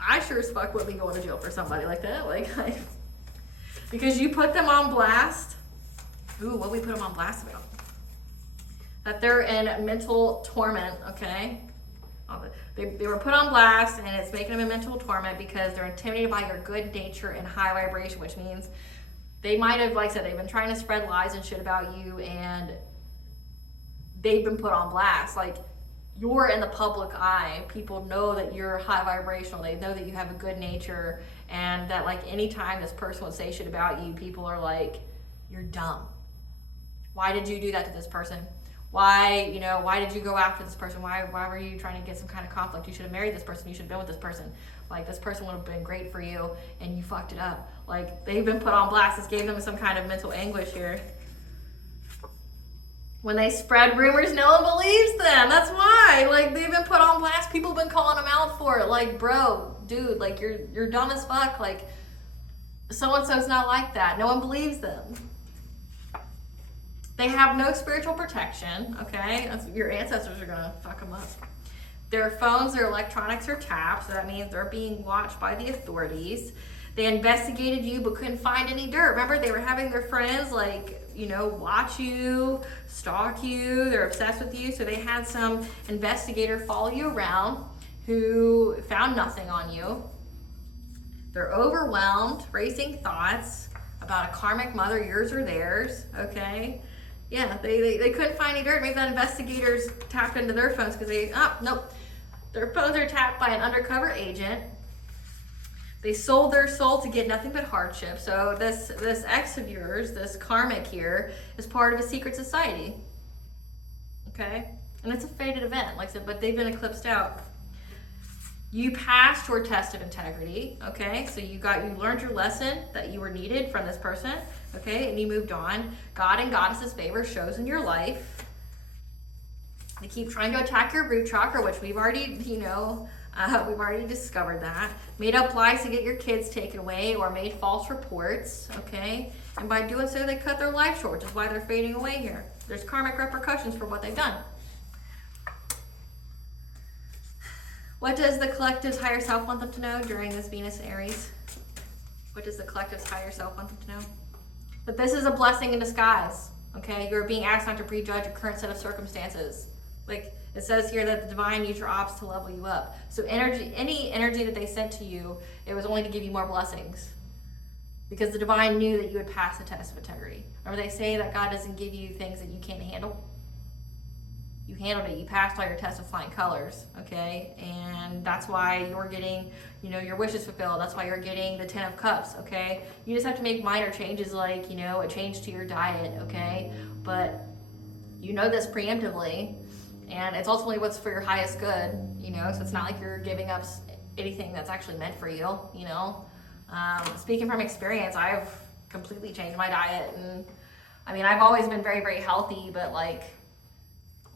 I sure as fuck wouldn't be going to jail for somebody like that. Because you put them on blast. Ooh, what we put them on blast about? That they're in mental torment, okay? They were put on blast and it's making them in mental torment because they're intimidated by your good nature and high vibration, which means they might have, like I said, they've been trying to spread lies and shit about you and they've been put on blast. Like, you're in the public eye. People know that you're high vibrational. They know that you have a good nature and that like anytime this person would say shit about you, people are like, you're dumb. Why did you do that to this person? Why did you go after this person? Why were you trying to get some kind of conflict? You should have married this person. You should have been with this person. Like, this person would have been great for you, and you fucked it up. Like, they've been put on blast. This gave them some kind of mental anguish here. When they spread rumors, no one believes them. That's why. Like, they've been put on blast. People have been calling them out for it. Like, bro, dude, like, you're dumb as fuck. Like, so-and-so's not like that. No one believes them. They have no spiritual protection, okay? Your ancestors are gonna fuck them up. Their phones, their electronics are tapped, so that means they're being watched by the authorities. They investigated you but couldn't find any dirt. Remember, they were having their friends, like, you know, watch you, stalk you, they're obsessed with you. So they had some investigator follow you around who found nothing on you. They're overwhelmed, racing thoughts about a karmic mother, yours or theirs, okay? Yeah, they couldn't find any dirt. Maybe that investigators tapped into their phones because nope. Their phones are tapped by an undercover agent. They sold their soul to get nothing but hardship. So this ex of yours, this karmic here, is part of a secret society. Okay? And it's a fated event, like I said, but they've been eclipsed out. You passed your test of integrity, okay? So you learned your lesson that you were needed from this person, okay? And you moved on. God and Goddess's favor shows in your life. They keep trying to attack your root chakra, which we've already, we've already discovered that. Made up lies to get your kids taken away or made false reports, okay? And by doing so, they cut their life short, which is why they're fading away here. There's karmic repercussions for what they've done. What does the collective's higher self want them to know during this Venus Aries? What does the collective's higher self want them to know? That this is a blessing in disguise, okay? You're being asked not to prejudge your current set of circumstances. Like, it says here that the divine used your ops to level you up. So any energy that they sent to you, it was only to give you more blessings. Because the divine knew that you would pass the test of integrity. Remember they say that God doesn't give you things that you can't handle? You handled it. You passed all your tests with flying colors, okay? And that's why you're getting, your wishes fulfilled. That's why you're getting the 10 of Cups, okay? You just have to make minor changes like, a change to your diet, okay? But you know this preemptively, and it's ultimately what's for your highest good, So it's not like you're giving up anything that's actually meant for you, Speaking from experience, I've completely changed my diet, and I've always been very, very healthy, but like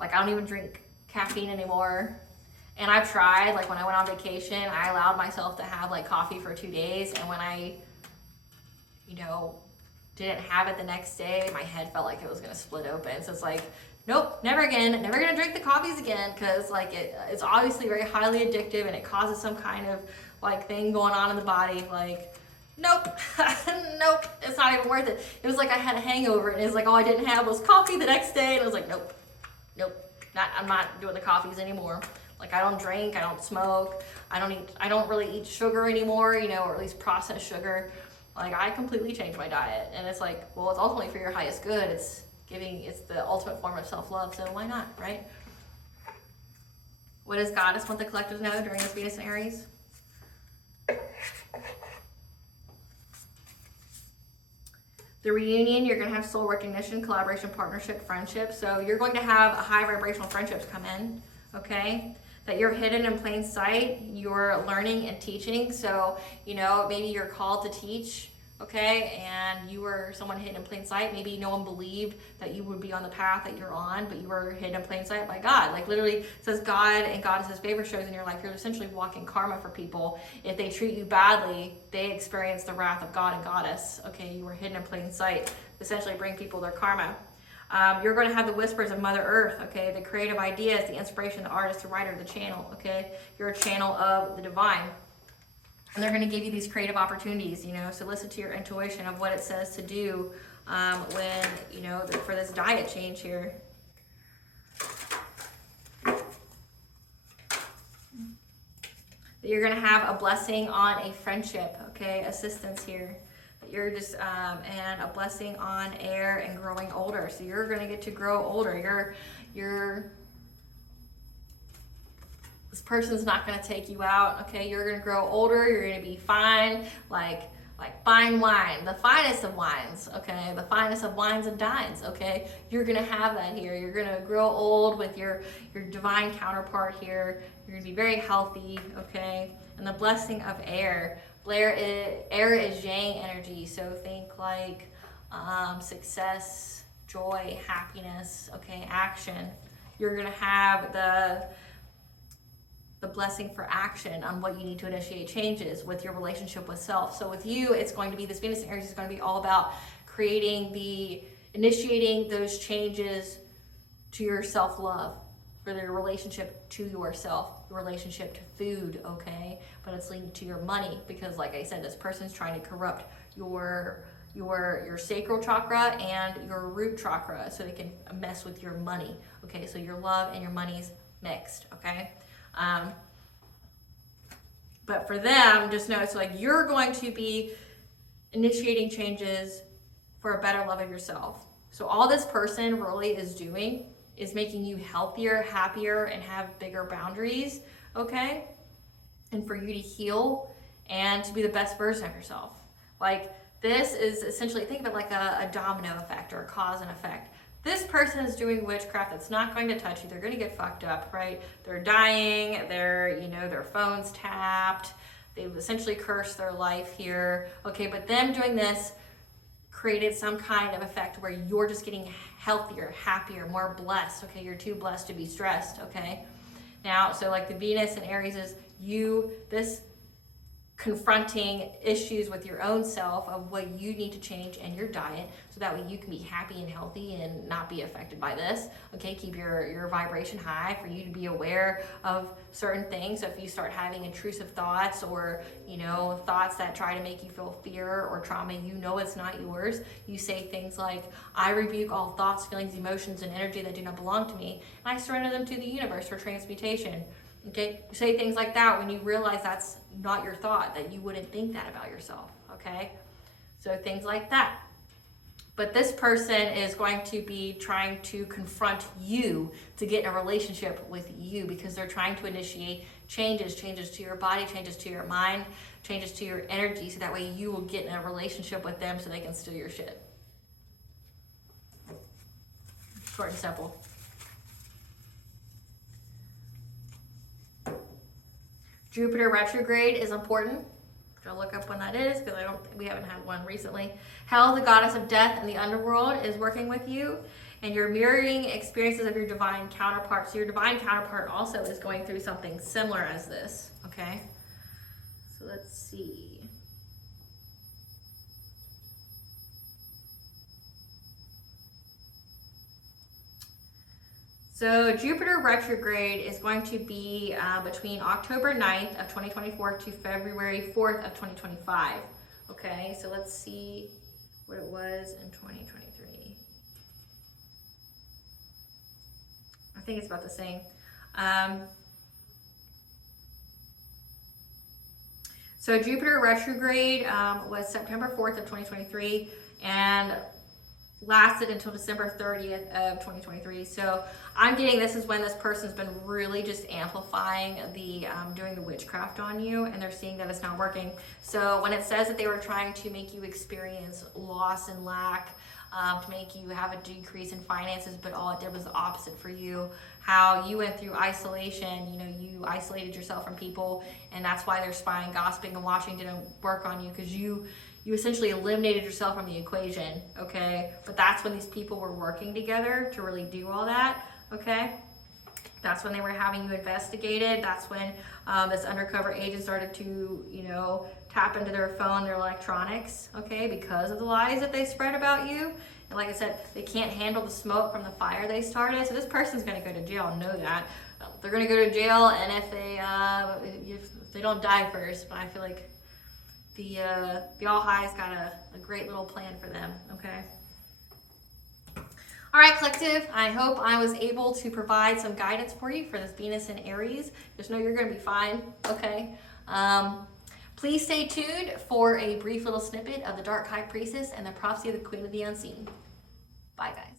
I don't even drink caffeine anymore. And I've tried, like when I went on vacation, I allowed myself to have like coffee for 2 days. And when I, didn't have it the next day, my head felt like it was gonna split open. So it's like, nope, never again, never gonna drink the coffees again, because like it's obviously very highly addictive and it causes some kind of like thing going on in the body. Like, nope, nope, it's not even worth it. It was like I had a hangover and it's like, oh, I didn't have those coffee the next day, and I was like, nope, I'm not doing the coffees anymore. Like, I don't drink, I don't smoke, I don't really eat sugar anymore, you know, or at least processed sugar. Like, I completely changed my diet, and it's like, well, it's ultimately for your highest good. It's the ultimate form of self-love, so why not, right? What does Goddess want the collective to know during this Venus and Aries? The reunion, you're going to have soul recognition, collaboration, partnership, friendship. So you're going to have high vibrational friendships come in, okay? That you're hidden in plain sight, you're learning and teaching. So, you know, maybe you're called to teach, okay? And you were someone hidden in plain sight. Maybe no one believed that you would be on the path that you're on, but you were hidden in plain sight by God. Like, literally, it says God and Goddess's favor shows in your life. You're essentially walking karma for people. If they treat you badly, they experience the wrath of God and Goddess. Okay, you were hidden in plain sight. Essentially bring people their karma. You're going to have the whispers of Mother Earth, okay? The creative ideas, the inspiration, the artist, the writer, the channel, okay? You're a channel of the divine. And they're going to give you these creative opportunities, you know, so listen to your intuition of what it says to do when, you know, for this diet change here. You're going to have a blessing on a friendship, okay? Assistance here. You're just, and a blessing on air and growing older. So you're going to get to grow older. This person's not going to take you out, okay? You're going to grow older. You're going to be fine, like fine wine, the finest of wines, okay? The finest of wines and dines, okay? You're going to have that here. You're going to grow old with your divine counterpart here. You're going to be very healthy, okay? And the blessing of air. Air is yang energy, so think like success, joy, happiness, okay, action. You're going to have the blessing for action on what you need to initiate changes with your relationship with self. So with you, it's going to be, this Venus and Aries is going to be all about initiating those changes to your self-love, for your relationship to yourself, your relationship to food, okay? But it's linked to your money, because like I said, this person's trying to corrupt your sacral chakra and your root chakra so they can mess with your money, okay? So your love and your money's mixed, okay? But for them, just know it's like you're going to be initiating changes for a better love of yourself. So all this person really is doing is making you healthier, happier, and have bigger boundaries, okay? And for you to heal and to be the best version of yourself. Like, this is essentially, think of it like a domino effect or a cause and effect. This person is doing witchcraft that's not going to touch you. They're going to get fucked up, right? They're dying, their phone's tapped. They've essentially cursed their life here, okay? But them doing this created some kind of effect where you're just getting healthier, happier, more blessed, okay? You're too blessed to be stressed, okay? Now, so like the Venus and Aries is this confronting issues with your own self of what you need to change in your diet so that way you can be happy and healthy and not be affected by this, okay? Keep your vibration high for you to be aware of certain things. So if you start having intrusive thoughts or, you know, thoughts that try to make you feel fear or trauma, you know it's not yours. You say things like, I rebuke all thoughts, feelings, emotions, and energy that do not belong to me, and I surrender them to the universe for transmutation. Okay, you say things like that when you realize that's not your thought, that you wouldn't think that about yourself, okay? So things like that. But this person is going to be trying to confront you to get in a relationship with you because they're trying to initiate changes to your body, changes to your mind, changes to your energy, so that way you will get in a relationship with them so they can steal your shit. Short and simple. Jupiter retrograde is important. I'll look up when that is because we haven't had one recently. Hell, the goddess of death and the underworld, is working with you, and you're mirroring experiences of your divine counterpart. So your divine counterpart also is going through something similar as this, okay? So let's see. So Jupiter retrograde is going to be between October 9th of 2024 to February 4th of 2025. Okay, so let's see what it was in 2023. I think it's about the same. So Jupiter retrograde was September 4th of 2023 and lasted until December 30th of 2023. So I'm getting this is when this person's been really just amplifying the doing the witchcraft on you, and they're seeing that it's not working. So when it says that they were trying to make you experience loss and lack, to make you have a decrease in finances, but all it did was the opposite for you. How you went through isolation, you know, you isolated yourself from people, and that's why they're spying, gossiping, and watching didn't work on you, because you essentially eliminated yourself from the equation, okay? But that's when these people were working together to really do all that, okay? That's when they were having you investigated. That's when this undercover agent started to, you know, tap into their phone, their electronics, okay, because of the lies that they spread about you. And like I said, they can't handle the smoke from the fire they started. So this person's going to go to jail. Know that. They're going to go to jail, and if they don't die first, but I feel like the All High's got a great little plan for them, okay? All right, collective, I hope I was able to provide some guidance for you for this Venus in Aries. Just know you're going to be fine, okay? Please stay tuned for a brief little snippet of the Dark High Priestess and the Prophecy of the Queen of the Unseen. Bye, guys.